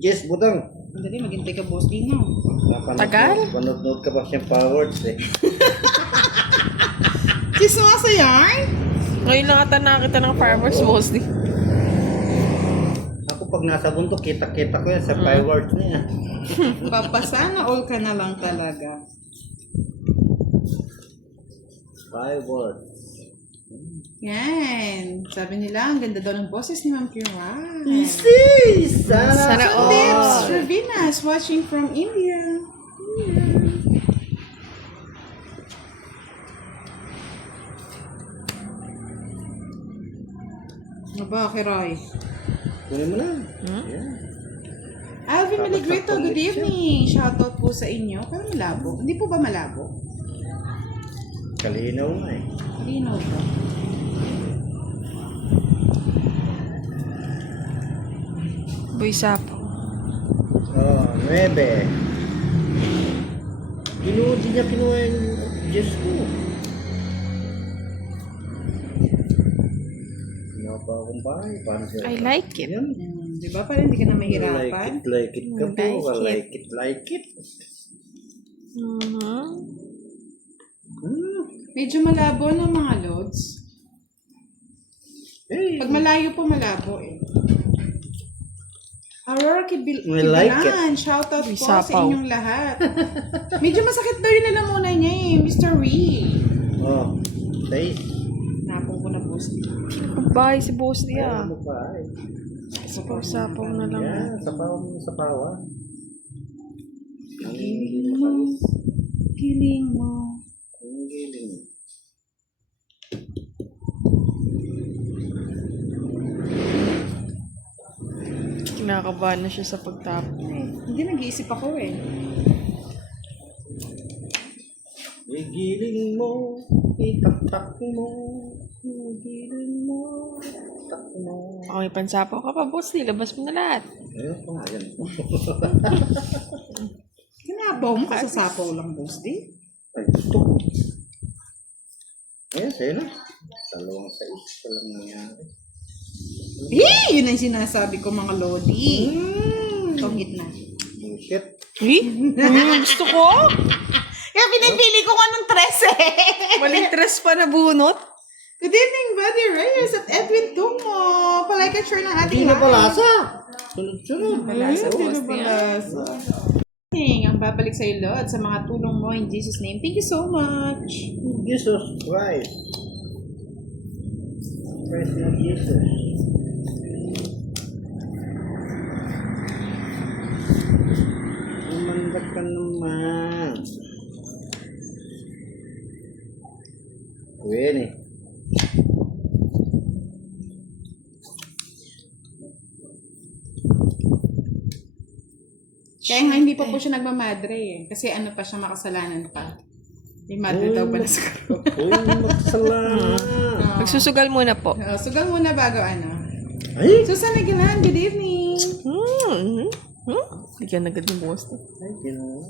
Yes, butang. Dali, maghintay ka, boss din, no? Tagal? Panood ka pa siyang powered eh. Chismosa yarn? Ngayon lang ata nakita ng fireworks, boss di. Ako pag nasa bundok, kita-kita ko yan sa fireworks niya. Papasana all ka na lang talaga. Fireworks. Yan. Sabi nila, ang ganda daw ng boses ni Ma'am Kiran. Sana Sana So, all. tips for Venus watching from India. Ano ba, Kiray? Kunin mo na. Yeah. Alvin Tapos Maligrito, tapos good ulit evening. Shoutout po sa inyo. Pero malabo. Hindi po ba malabo? Kalinaw nga eh. Malinaw po. Boy Sapo. Oh, 9. Di niya kinuha yung Diyos ko. Kinuha pa akong bahay. Paano siya? I like it. Yan. Di ba? Parang hindi ka na mahirapan. Like it ka po. Like it. Like it. Mhm. Medyo malabo ng mga loads. Hey. Pag malayo po, malabo eh. Aurora We like Kibilan, shoutout po sa Sapaw. inyong lahat. Medyo masakit daw yung lalamunan niya eh, Mr. Ree. Oh, taste. Napong ko na post. Bye si boss di ah. Ano pa eh. Sapaw-sapaw na lang. Yan, sapaw ah. Giling mo, giling mo. Ang giling. Kinakabahan na siya sa pagtapon. Hindi, nag-iisip ako eh. Igiling mo, itaktak mo, igiling mo, itaktak mo. Ako may pansapaw ka pa, boss di. Labas mo na lahat. Ayun po nga yan. Kinabaw mo, kasasapaw lang, boss di. Ay, gusto ko. Ayan, sa'yo na. 2-6 pa lang nangyari. Eh, yun ang sinasabi ko mga lodi. Tungit na. Bullshit. Gusto ko? Kaya pinipili ko nga ng 13. Maling tres pa na bunot. Good evening, Buddy Reyes at Edwin Tungo. Palike at share ng ating Hindi na palasa. Sunod-sunod. Balasa, boss, boss. Balasa. Ang babalik sa iyo, Lord, sa mga tulong mo in Jesus' name. Thank you so much. Jesus Christ. Praise na Jesus. Umandag ka naman. Kuya eh. Kaya nga hindi pa po siya nagmamadre eh. Kasi ano pa siya, makasalanan pa. May madre daw ba na sa karoon? Oh, magsalamat. Magsusugal muna po. Sugal muna bago ano. Ay! Susan Nagilan, good evening. Bigyan agad ng boss to. Ay, ginawa.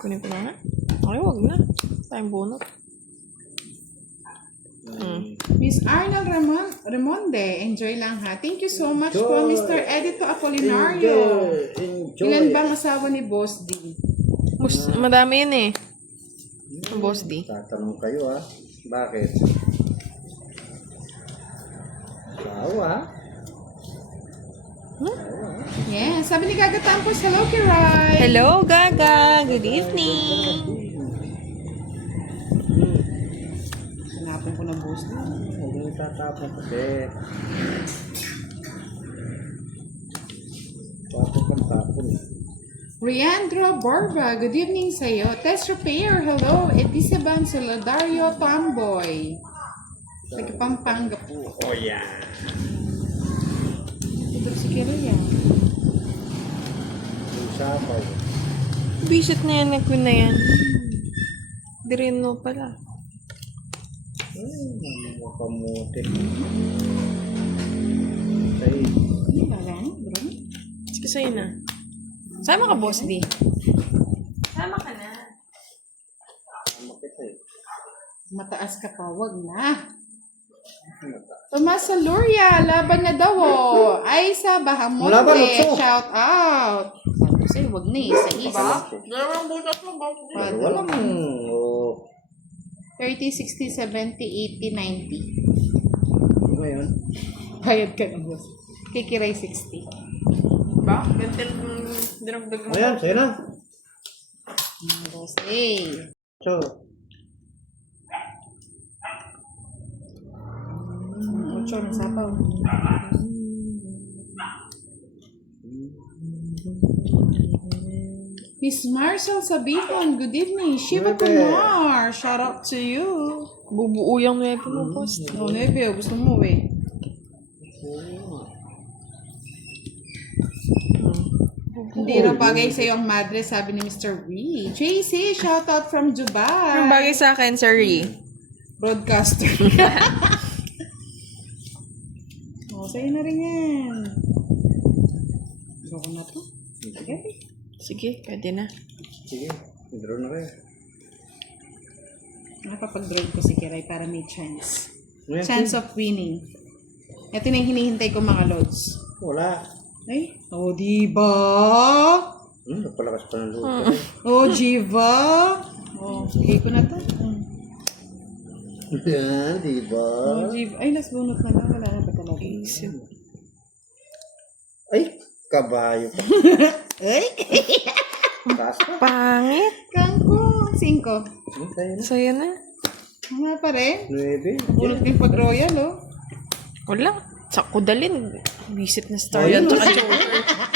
Kunin ko na nga. Okay, wag na. Tayong bunot. Miss Arnold Ramonde, enjoy lang ha. Thank you so much po, Mr. Edito Apolinario. Enjoy. Ilan bang asawa ni Boss D? Madami yun eh. Ang boss di. Tatanong kayo ha. Bakit? Sawa. Yeah, sabi ni Gaga Tampos, hello Kiray. Hello, Gaga. Good evening. Hanapin ko ng Boss D. Huwag mo tatapon kasi. Tapon. Riandro Borba, good evening sa'yo. Test Repair, hello. Edisaban Solidario Tomboy. Taga Pampanga po. Oh yeah. Ito si Kiray ah. Sapaw. Bisit na yan, nag-queen na yan. Dirino pala. Makamutin. Ay. Ano ba lang, bro? Sige sa'yo na. Sama ka, boss di. Sama ka na. Makita eh. Mataas ka pa, wag na. Mata. Tomas Saluria, laban na daw oh. Aisa Bahamonte, Laban, Otso. shout out. Sabi ko sa'yo, wag na isa-isa. Dalawang butas mo, boss D. Walang, oh. 30, 60, 70, 80, 90. Ngayon. Bayad ka na, boss. Kikiray 60. Ba? Gantil dinagdag mo. Ayan, sa'yo na. Boss, eh. So, Ocho na sapaw. Miss Marcel Sabihon, good evening. Shiva Bebe. Kumar, shout out to you. Bubuo yung nepe mo, boss D. Oh, Nebe, gusto mo eh. Hindi raw bagay sa ang madre, sabi ni Mr. Wee. JC, shout out from Dubai. Ang bagay sa akin, Sir Ree. Broadcaster. Oh, sa'yo na rin yan. Gusto ko na to. Sige. Sige, pwede na. sige. Draw na kayo. Napapag-draw ko si Kiray para may chance. Ngayon, Chance of winning. Ito na yung hinihintay ko mga lods. wala. Ay, oh, diba? Nagpalakas pa ng luto. Oh, Jiva. Oh, bigay ko na to. Yan, diba? Oh, Jiva. Ay, last bunot na lang. Wala na ba talaga? Ay, kabayo pa. Ay, Taas pa. Pangit. kangko. 5. Sa'yo na. Sa'yo na. Mga pa rin. 9. Bunot yung pag-royal, oh. Wala. Sa kudalin. Visit na star Oh, yan. yun. Tsaka Joker.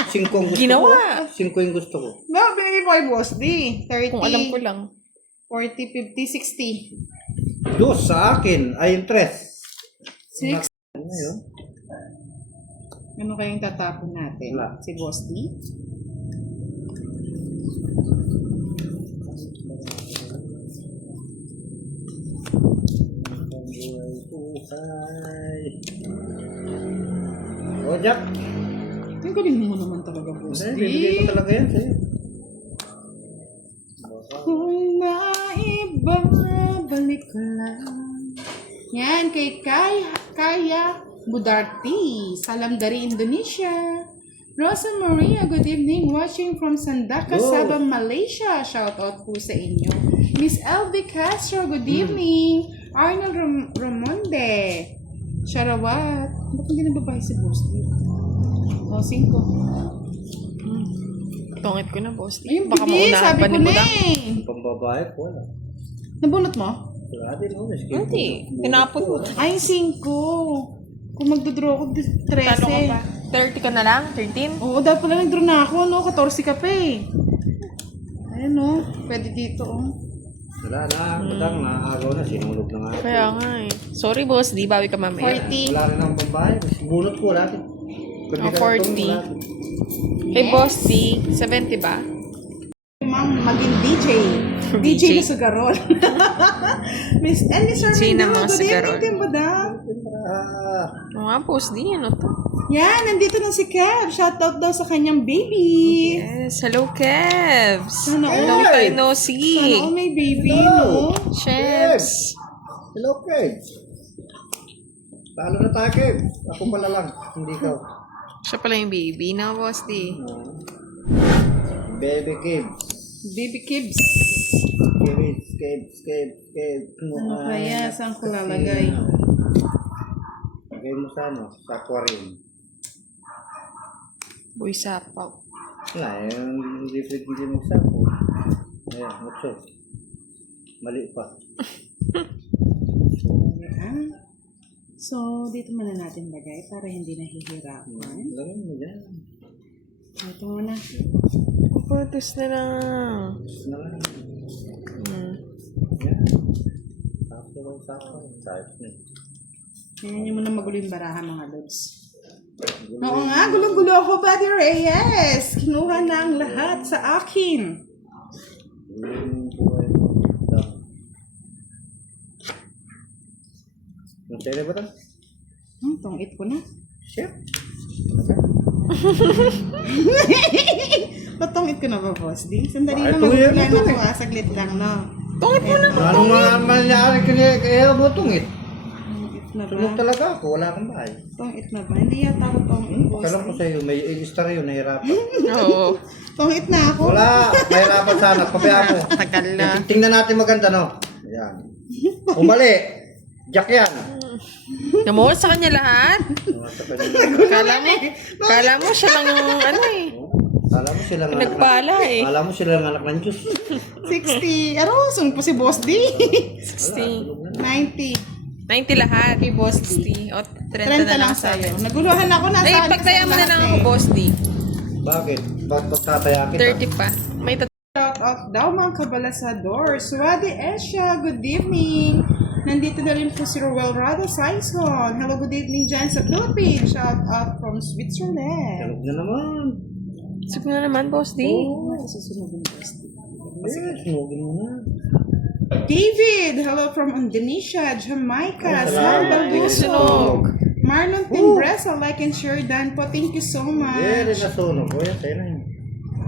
5 ang gusto Ginawa. ko. 5 yung gusto ko. No, binigay ko kay Boss D. 30, Kung alam ko lang. 40, 50, 60. Dos sa akin ay yung 3. 6. Ano yun? Ano kayong tatapon natin? Wala. Si Boss D? Buhay. Oh, Jack. Yung galing mo naman talaga, Boss D. Bibigay ko talaga yan sa'yo. Kung naibabalik ko lang. Yan, kay Kaya Budarti, Salamdari, Indonesia. Rosa Maria, good evening. Watching from Sandaka, Oh. Sabah, Malaysia. Shout out po sa inyo. Miss Elvie Castro, good evening. Arnold Ramonde. Sharawat. Ba't hindi nababahay si Boss D? O, 5. Tongit ko na, boss. Ayun, Baka bibi, maunahan sabi pa ko ni na Budang. eh. Yung pambabae ko, wala. Nabunot mo? Wala din, oh. Hindi. Tinapon mo. Ay, 5. Kung magdodraw ko, 13. Talo ka pa. 30 ka na lang? 13? Oo, dapat pala nag-draw na ako, no? 14 ka pa eh. Ayan, no? Pwede dito, oh. Wala na. Badang, naagaw na. Sinulog na nga. Kaya nga eh. Sorry, boss. Di bawi ka mamaya. 40. Wala rin ang pambabae. Bunot ko, wala din. Oh, 40. Hey, boss D. 70 ba? Ma'am, maging DJ. DJ na Sugarol. Miss Ellie Sir Sino Mendel, mga good Sugarol? evening, Madam. Oo nga, boss D. Ano to? Yan, nandito na si Kev. Shoutout daw sa kanyang baby. Yes. Hello, Kevs. Sana all. Long time no Sana see. all may baby, Hello. no? Chefs. Hello, Kev. Talo na tayo, Kev. Ako pala lang. Hindi ka. Siya pala yung baby na, boss D. Baby Kev. Baby Kibs. Kev. Ano kaya? Saan ko lalagay? Lagay mo sa ano? Sa aquarium. Boy sapaw. Wala, hindi pwede magsapo. Ayan, mutso. Mali pa. Ayan. So, dito muna natin lagay para hindi nahihirapan. Lagay mo dyan. Ito muna. Photos na lang. Tapos na lang. Hmm. Yan. Sapo lang sapo. Sayot na eh. Tingnan niyo muna magulo yung baraha, mga lods. Oo nga, gulo-gulo ako, Buddy Reyes. Kinuha na ang lahat sa akin. Yung buhay mo. Yung sa'yo ba ito? Tongit ko na. Chef? Patongit ko na ba, boss? Di? Sandali Bakit lang, tungit magugula ito na eh? ako, saglit lang, no? Tungit mo na. Anong mga mangyari kaya mo tungit? Tongit na na ba? Sunog talaga ako, wala akong bahay. Tongit na ba? Hindi yata ako tongit. Alam ko sa'yo, may star yun, nahirapan. Oo. Tongit na ako. Wala, mahirapan sana, pabayaan mo. Tagal na. Tingnan natin maganda, no? Ayan. Umali. Jack yan. Namuha sa kanya lahat. Sa kanya. Kala mo siya lang ano eh. Kala mo silang anak Nagpala eh. Kala mo silang anak ng Diyos. 60. Ano? Sunod po si Boss D. 60. 90. 90 lahat. Kay Boss D. 60. O 30 30 na lang lang sa sa'yo. akin. Naguluhan ako na Ay, pagtaya mo na lang ako, Boss D. Bakit? Bakit pagtataya kita? 30 pa. May Shout out daw mga kabalasador. Swadi Esha, good evening. Nandito na rin po si Roel Rado Saison. Hello, good evening dyan sa Philippines. Shout out from Switzerland. Kalog na naman. Sige na naman, Boss D. Oh, susunod yung Boss D. Sunugin mo na. David, hello from Indonesia, Jamaica, San Salamat. Baluso. Sunog. Marlon Timbresa, like and share dan po. Thank you so Very much. nasunog. O yan, tayo na yun.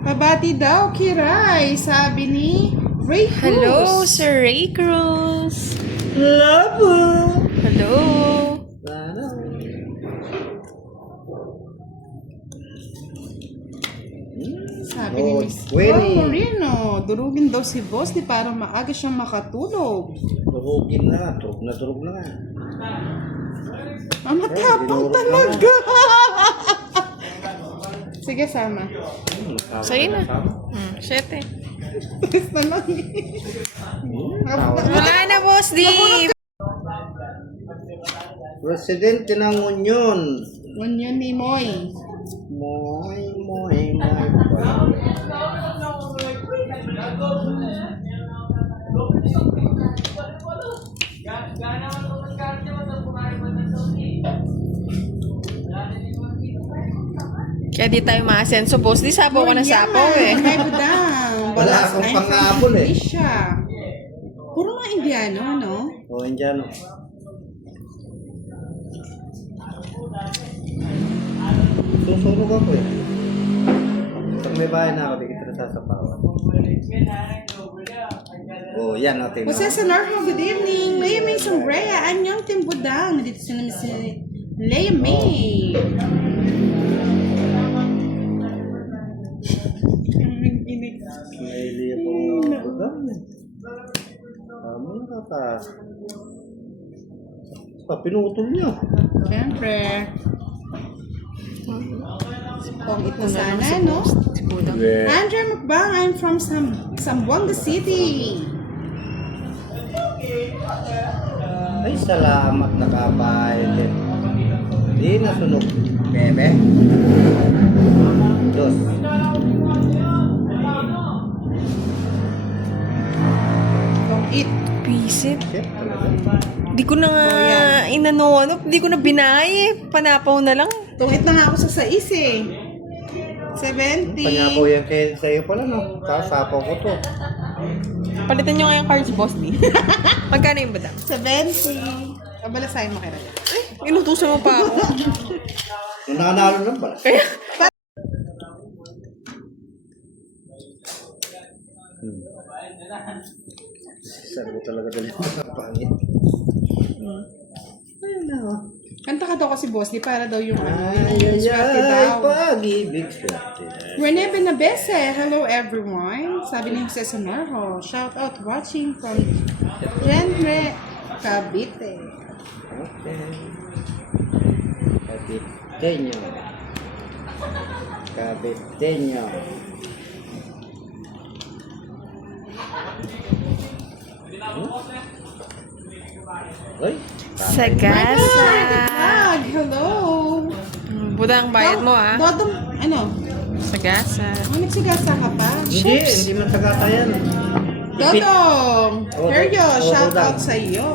Pabati daw, Kiray, sabi ni Ray Cruz. Hello, Sir Ray Cruz. Labo! Hello. Sana. Sabi ni Oh, Miss Winnie. Moreno, durugin daw si Boss di para maaga siyang makatulog. Turugin na. Turug na nga. Ang matapang dinurog na talaga. Sige, sama. Sa'yo na. 7. Tiis na lang. Wala na, Boss D. Presidente ng Union. Ngunyan ni Moy. Moy. Kaya di tayo maasenso, Boss D. Sabaw ka na sabaw eh. May budang. Wala akong pang-aapol eh. Indonesia. Puro mga Indiano, no? O, Indiano. Susunog ako eh. Pag may bahay na ako, di kita nasasapawan. Oh, yan natin. Jose Senarjo, good evening. Leia May Sombrea, anyong timbudang. Nandito si namin si Leia May. May liya po. Tama na kaka. Pinutol niya. Siyempre. Kung ito sana, no? Andrea Mukbang, I'm from Zamboanga City. Ay, salamat nakabahay din. Di nasunog. Bebe. Dos. Kung it. Visit. Shit, talaga. Di ko na nga di ko na binay. Panapaw na lang. Kung it na nga ako sa 6 eh. 70. Panyabaw yan kayo sa'yo pala, no? Kasapaw ko to. Palitan nyo nga yung cards, Boss D. Magkano yung badang? 70. Kabala sa'yo makiraya. Ay, inutusan mo pa ako. Nung nakanalo lang pala. Kaya, Sabi talaga dali ang pangit. Ayun na, oh. Kanta ka daw kasi boss, di para daw yung Ay, swerte ay, daw. pag-ibig swerte. Rene Benabese, hello everyone. Sabi ni Jose Sonarjo, shout out watching from Genre Cavite. Okay. Caviteño. Caviteño. Uy, sagasa. Vlog, hello. Budang bayad mo ah. Dodong, ano? Sagasa. Nagsigasa ka pa? hindi man sagata yan. Dodong, Oh, Sergio, oh, shout Dodong. out sa iyo.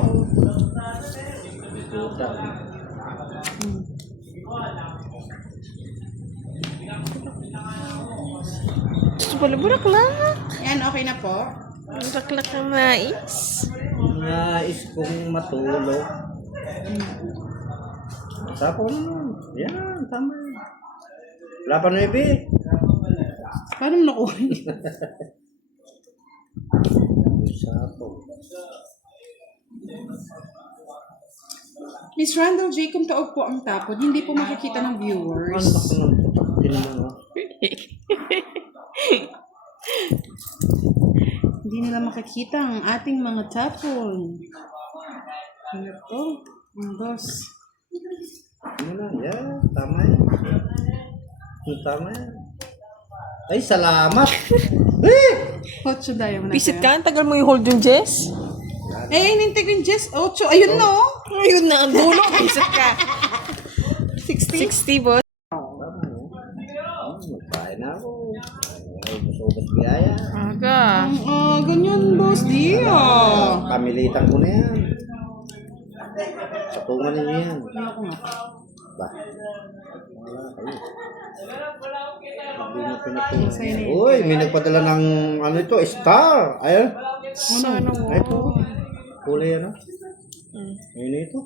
Gusto pala bulaklak. Yan, okay na po. Bulaklak ng mais. Nais kong matulog. Sapo na nun. Yan, tama. Wala pa 9. Paano mo nakuha? Sapo. Miss Randall J, kung taog po ang tapod, hindi po makikita ng viewers. Ano ba kung tinan mo? Hindi nila makikita ang ating mga tapon. Ano to? Ang boss. Ano na? Yan. Tama yan. Tama yan. Ay, salamat! Ocho dayo na. Pisit ka, ang tagal mo i-hold yung Jess. Eh, inintig yung Jess. Ocho. Ayun na oh. Ayun na, ang dulo. Pisit ka. 60. 60, boss. Tama yan. Magpain na ako. Ay, gusto biyaya. Aga. Ganyan, boss. Di ah. Pamilitan ko na yan. Patungan ninyo yan. Ako nga. Ba? Wala kayo. Hindi na pinatungan. Uy, may nagpadala ng ano ito, star. Ayun. Sana Ay, ito. Kulay ano? Ayun na ito.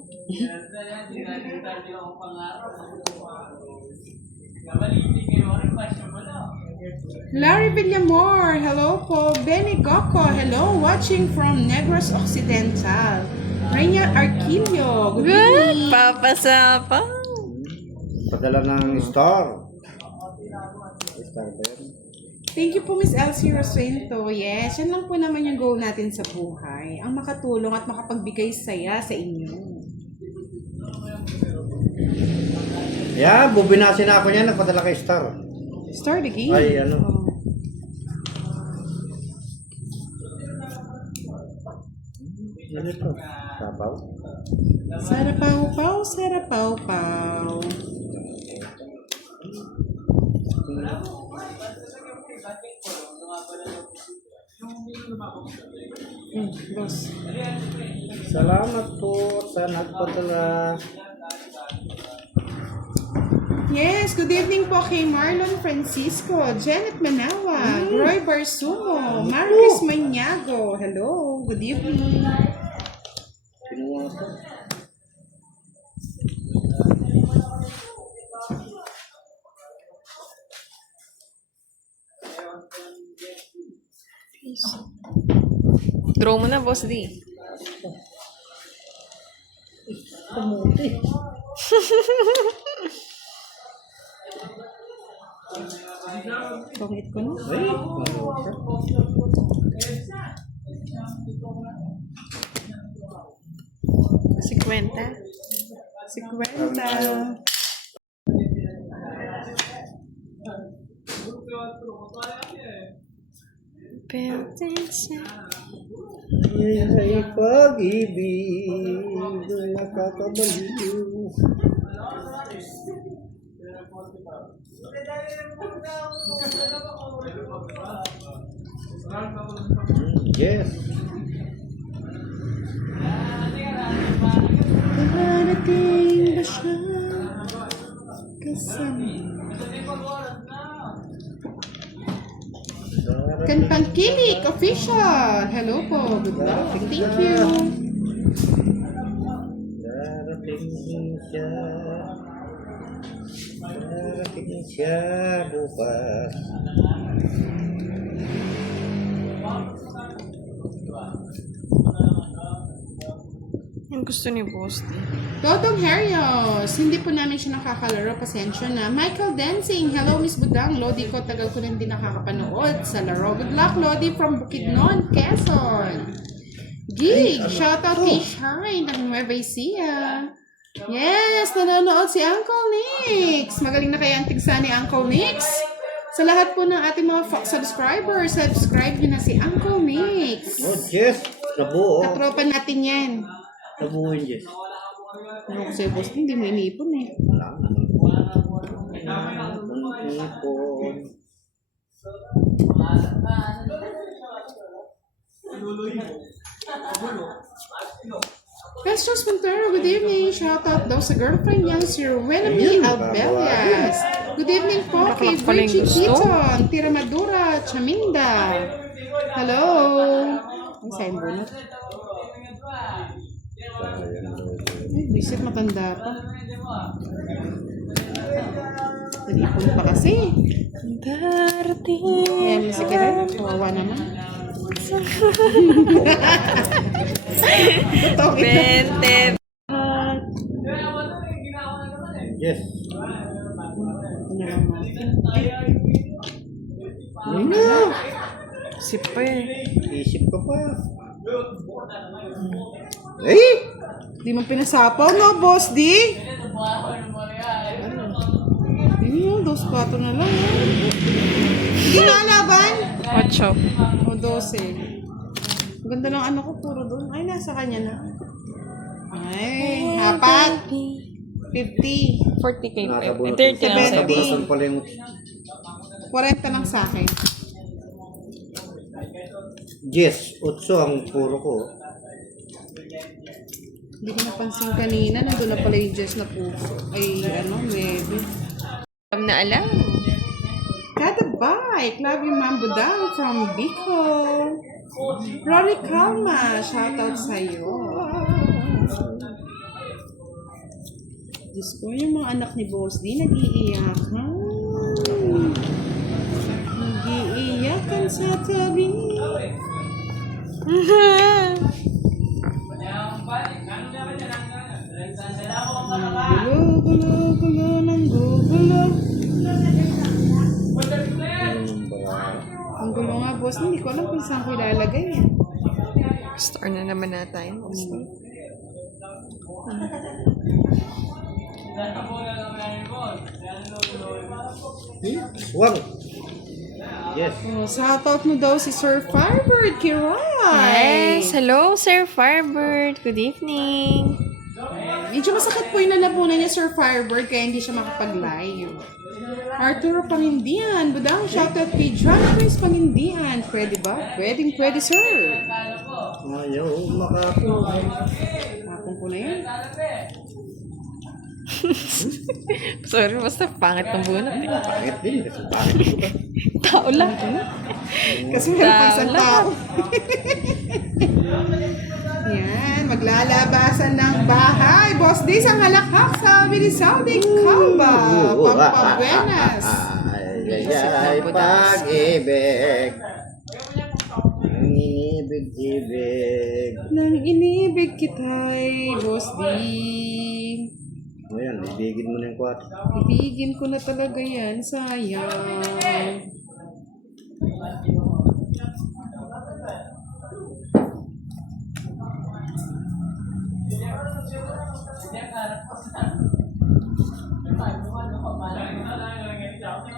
Larry Villamor, hello po. Benny Gocco, hello. Watching from Negros Occidental. Reina Arquillo, good evening. Papasapa. Padala ng star. Star ba yan? Thank you po, Miss Elsie Rosento. Yes, yan lang po naman yung goal natin sa buhay. Ang makatulong at makapagbigay saya sa inyo. Yan, bubinasin na ako niya. Nagpadala kay star. Start the game. Ay, ano? Oh. Ano ito? Sabaw? Sarapaw-paw, sarapaw-paw. Boss. Salamat po sa nagpadala. Yes, good evening po kay Marlon Francisco, Janet Manawa, Roy Barsumo, Marcus Maniago. Hello, good evening. Kinuha ko. Draw mo na, boss D. Kamuti. Pangit ko na. Ay, Si Kwenta. Si Kwenta. Petensya. ay pag-ibig nakakabaliw. Yes. Darating ba siya? Kasama. Kantang Kilik Official. Hello po. Good luck. Thank you. Darating siya. Darating siya bukas. Yung gusto ni boss D. Dodong Herios. Hindi po namin siya nakakalaro. Pasensya na. Michael Dancing. Hello, Miss Budang. Lodi ko. Tagal ko rin din nakakapanood sa laro. Good luck, Lodi from Bukidnon, Quezon. Gig. Shoutout kay Shine ng Nueva Ecija. Yes, nanonood si Uncle Nix. Magaling na kaya ang tigsa ni Uncle Nix. Sa lahat po ng ating mga subscribers, subscribe nyo na si Uncle Nix. Oh, yes. Nabuo. Katropa natin yan. Nabuo yun, yes. Ano ko sa'yo, boss? Hindi mo iniipon eh. Wala. Ipon. Pestos Montero, good evening. Shoutout daw sa girlfriend niyang si Ruenami Albelias. Good evening po kay Bulaklak pala yung Virgie gusto. Kiton, Tiramadura, Chaminda. Hello. Ang sayang bunot. Ay, bisit matanda pa. Nag-ipon pa kasi. Darating. Ayan, si Karen. Kawawa naman. Totoo ito. Bente. Yes. Ito na lang natin. Ano? Sip pa eh. Isip ka pa. Eh! Di mo pinasapaw, no, Boss D? Yun, 2-4 na lang. Hindi na laban? 8. O 12. Ang ganda ng ano ko, puro doon. Ay, nasa kanya na. Ay, hapat. 50. 40k pa. Nasa bunot. 30 lang Nasa sa'yo. bunutan pala yung 40 lang sa akin. yes. 8 ang puro ko. Hindi ko napansin kanina. Nandun na pala yung Jess na puso. Ay, ano, maybe. Alam na alam. Kada bike. Love you, Mambo Down from Bicol. Rory Calma. Shoutout sa'yo. Diyos ko, yung mga anak ni Boss D, nag-iiyakan. Nag-iiyakan sa tabi. Gulo ng gulo. Ang gulo nga, Boss D. Hindi ko alam kung saan ko ilalagay. Store na naman na tayo. Wang. Yes. Oh, shoutout mo daw si Sir Firebird Kiray. Yes. Hello, Sir Firebird. Good evening. Medyo masakit po yung lalamunan niya, Sir Firebird, kaya hindi siya makapag-live. Arturo Pangindian. Budang shoutout kay John Chris Pangindian. Pwede ba? Pwede, sir. Ayaw makakuha. Tapong ko na yun. Sorry, basta pangit ng bunot eh. Pangit din. Kasi pangit ko ba? Tao lang. Kasi meron pa isang Tama. tao. Yan, maglalabasan ng bahay. Boss Days ang halakhak sabi ni Saudi Calba. Pampabuenas. Ay, pag-ibig. Ang ibig-ibig. Nang inibig kita'y Boss D. O yan, ibigin mo na yung 4. Ibigin ko na talaga yan, sayang.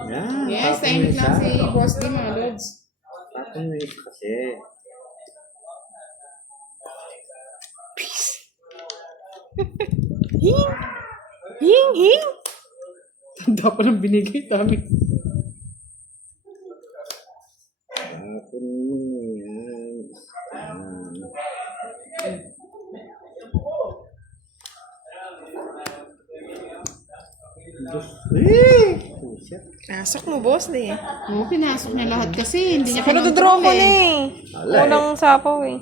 Yan, Yes, tapon tahimik mo lang si isa. Boss D, mga lods. Tapon mo isa kasi. Hing! Tanda pa ng binigay, dami. Tapon mo yan. Pusa. Pasok mo, boss di eh. Oo, pinasok niya lahat kasi hindi niya Pero dodraw ko na eh. eh. Wala eh. Unang sapaw eh.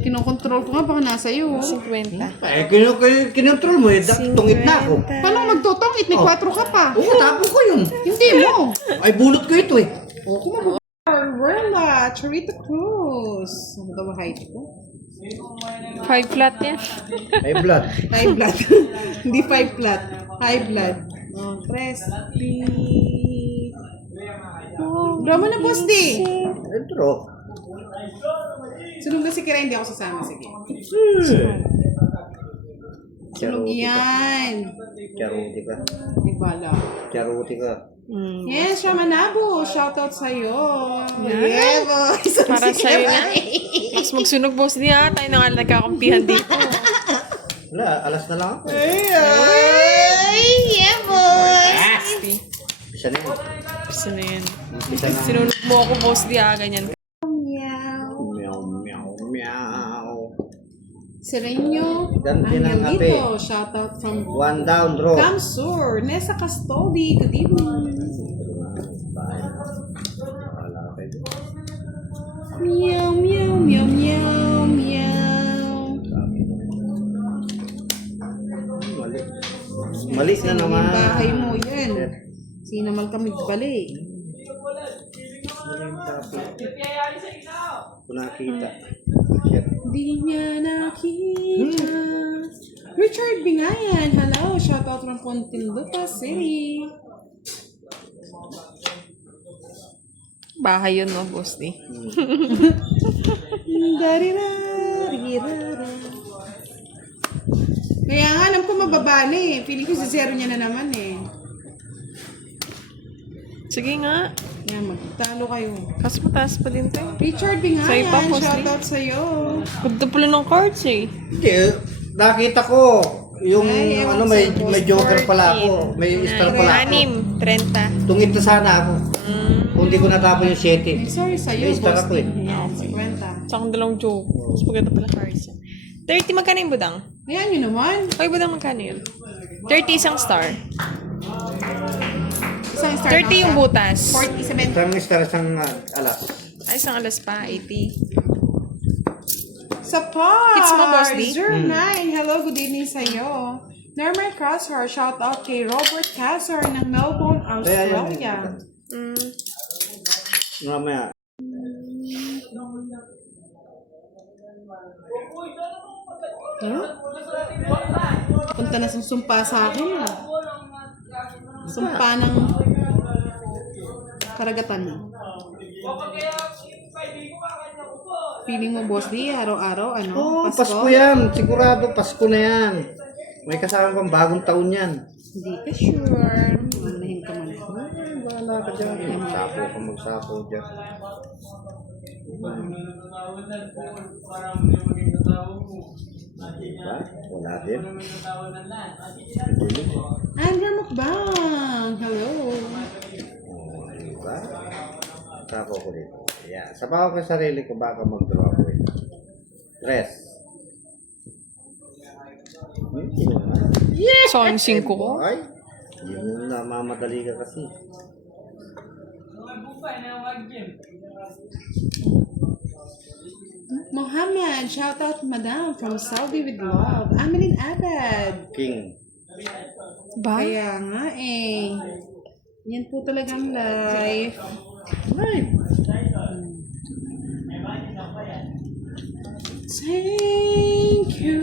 Kinokontrol ko nga, baka nasa iyo. 50. Eh, kinontrol mo eh. Tungit na ako. Paano magtutongit? May 4 ka pa. Oo, tapon ko yun. Hindi mo. Ay, bunot ko ito eh. O, kung Arwella, Charita Cruz. Ano daw height ko? 5 flat yan. Ay, blood. High blood. Hindi 5 flat. High blood. Oh, Crespi. Draw mo na, Boss D. Ito. Sunog na si Kira, hindi ako sasama. Sige. Sunog yan. Charuti ka. Di bala. Charuti ka. Yes, Shamanabo. Shoutout sa'yo. Yeah. Yeah, boys. Para sa'yo na. Mas magsunog, boss di ha. Tayo na nga nagkakampihan dito. Wala, alas na lang ako. Ay, yeah, boys. Isa na yun. Gusto na yan. Isa na. Sinunog mo ako, boss di ha. Ganyan. Meow. Meow, meow, meow. Sereno Dan din ang Angelito. Shoutout from One down, draw. Camsur. Nessa Castodi. Good evening. Wala kayo. Meow, meow, meow, meow, meow. Mali. Mali na Yung naman. bahay mo yan. Sinamal kami bali. Mali yung topic. Kung nakita. Shit. Di niya nakita Richard Bingayan, hello. Shoutout from Puntinlupa City. Bahay yun, no, Boss D? Darirarira. Kaya nga, alam ko mababa na eh. Feeling ko si zero niya na naman eh. Sige nga. Yan, magtalo kayo. Kasi mataas pa din tayo. Richard Sa'yo pa, Bingayan, Boss Lee. shoutout sa'yo. Ganda pala ng cards eh. Hindi, nakita ko. Yung Ay, ewan may sa'yo, may joker pala ako. May star pala ako. 6, 30. Tungit na sana ako. Kung hindi ko natapon yung 7. Sorry sa'yo, May star Boss ako eh. Lee. Yan, 50. Sa akong dalawang joke. Mas maganda pala cards yan. 30, magkano yung budang? Ayan yun naman. Okay, budang magkano yun? 30 isang star. Isang star 30 yung butas. 47. Isang star, isang alas. Ay, isang alas pa, 80. Sa par! Hits mo, Boss D? 09. Hello, good evening sa'yo. Norman Crosser, shout out kay Robert Casser ng Melbourne, Kaya yun. Australia. Mamaya. Punta na sa sumpa sa akin. Ah. Sumpa ng karagatan. Feeling mo, Boss D, araw-araw, ano? Oh, Pasko yan. Sigurado, Pasko na yan. May kasama pang bagong taon yan. Hindi ka sure. Manahin ka man. Bahala ka dyan. Magsapo dyan. Diba? Wala din. Andrew Mukbang, hello. Diba? Sapo ko dito. Yeah. Sabaw ko sa sarili ko baka mag-draw ako eh. Tres. Yes! So, ang 5 ko. Ay, hindi mo na mamadali ka kasi. Mohammed, shout out Madam from Saudi with love. Amelin Abad. King. Ba? Kaya nga eh. Yan po talagang life. Ay, Thank you,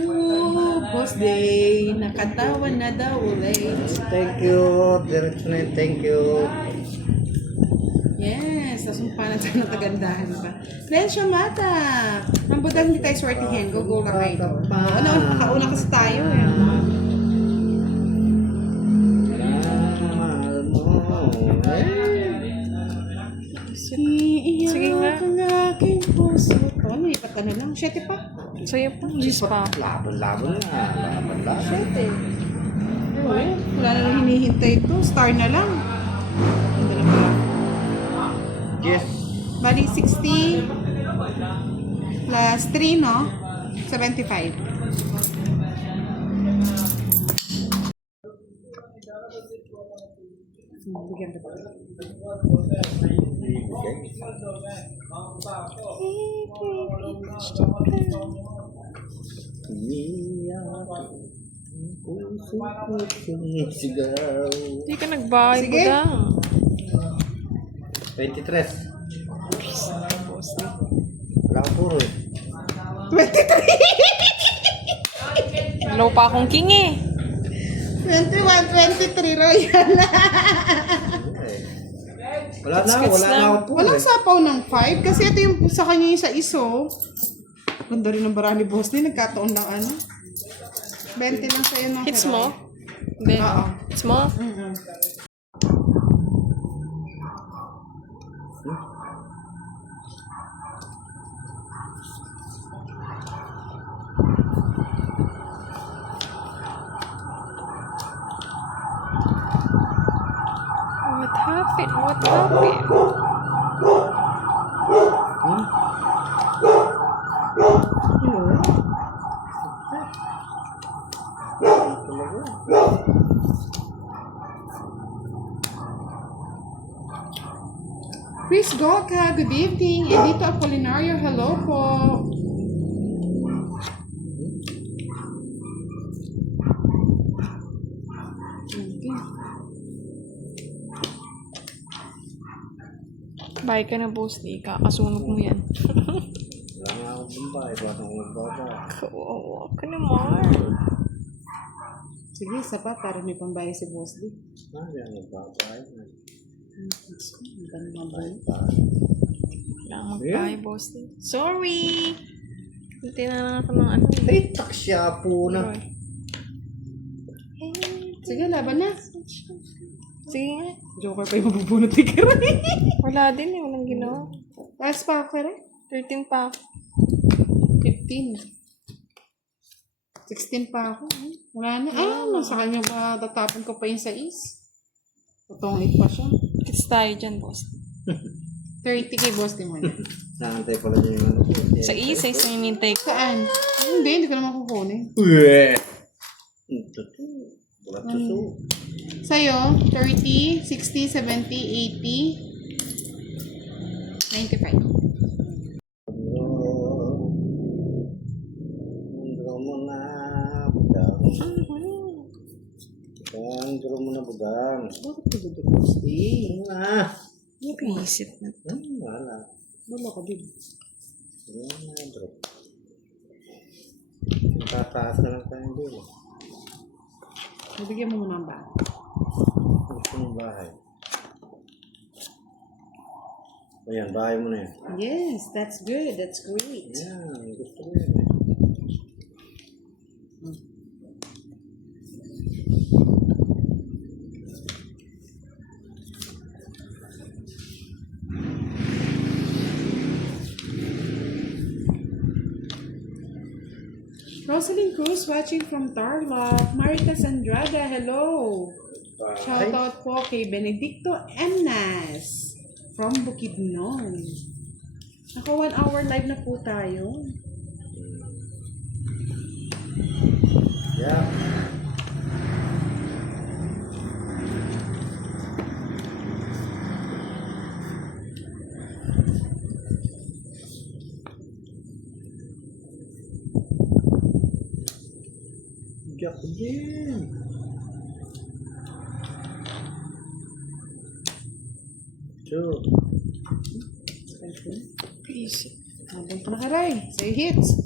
Boss Day. Nakatawan na daw ulit. thank you. Diretso na yun. Thank you. Yes, nasumpa na tayo ng kagandahan pa. Lensya Mata. Ang budang hindi tayo swertihin. Go ka kayo. Nakauna kasi tayo eh. Mahal mo. Sige nga. Ang aking puso. Ito, nilipat ka na lang. 7 pa. Sa'yo pa. 10 pa. Laban na. Laban. 7. Wala na lang hinihintay ito. Star na lang. Ganda na pala. Yes. Bali, 60 plus 3, no? 75. Bigyan ko pa. Sigaw. Hindi ka nagbahay, Sige. budang. 23. Boss D. Wala ko puro eh. 23! Low pa akong king eh. 21, 23, Royal. Wala na ako puro Walang eh. sapaw ng 5 kasi ito yung sa kanya yung sa iso. Ganda rin ng bara ni Boss din. Nagkataon lang ano. 20 lang sa'yo ng Hits hero. mo? Hindi. Oo. Hits mo? Mm-mm. What happened? What happened? Chris Goka, good evening. Edito Apolinario, hello po. Okay. Bye ka na, Boss D. Kakasunog mo yan. Wala nga akong bumbay. Bakit ako magbaba? Kawawa ka naman. Sige, isa pa para may pambayad si Boss D. Yan ang babae. Ang ganda ng bahay. Kailangan magpahay, boss. Sorry! Hindi na lang ako ng ano. Ay, taksya po na. Sige, laban na. Sige nga. Joker pa yung mabubunot ni Karay. Wala din eh. Walang ginawa. Last pa ako, Karay. 13 pa ako. 15. 16 pa ako. Wala na. Nasa kanya ba tatapon ko pa yung 6? Tutungit pa siya. Kiss tayo dyan, boss. 30 kay Boss D mo na. Nakantay pala niya yung ano po. Sa isa yung hinintay ko. Saan? Hindi ko naman kukunin. Uwe! Ito to. Bulat suso. Sa'yo, 30, 60, 70, 80, 95. Andro mo na budang. Andro mo na budang. Bakit ko dito Boss D? Napisip na. Wala. Wala ka din. Yan, Andro. Tataas na lang tayo din. Nabigyan mo muna ang ba? Gusto mong bahay. Ayan, bahay mo na yan. Yes, that's good. That's great. Yan, gusto ko yan. Rosalyn Cruz watching from Tarlac. Marita Sandrada, hello. Shout out po kay Benedicto Emnas from Bukidnon. Naka 1 hour live na po tayo. Yeah. Jack din. So, Pisip. Habang pa nakaray. Say hits.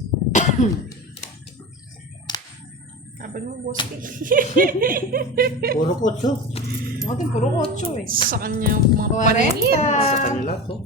Sabi mo, boss. puro kotso. Ako din, puro 8 eh. Sa kanya, mga 40. paningin. Sa kanila to.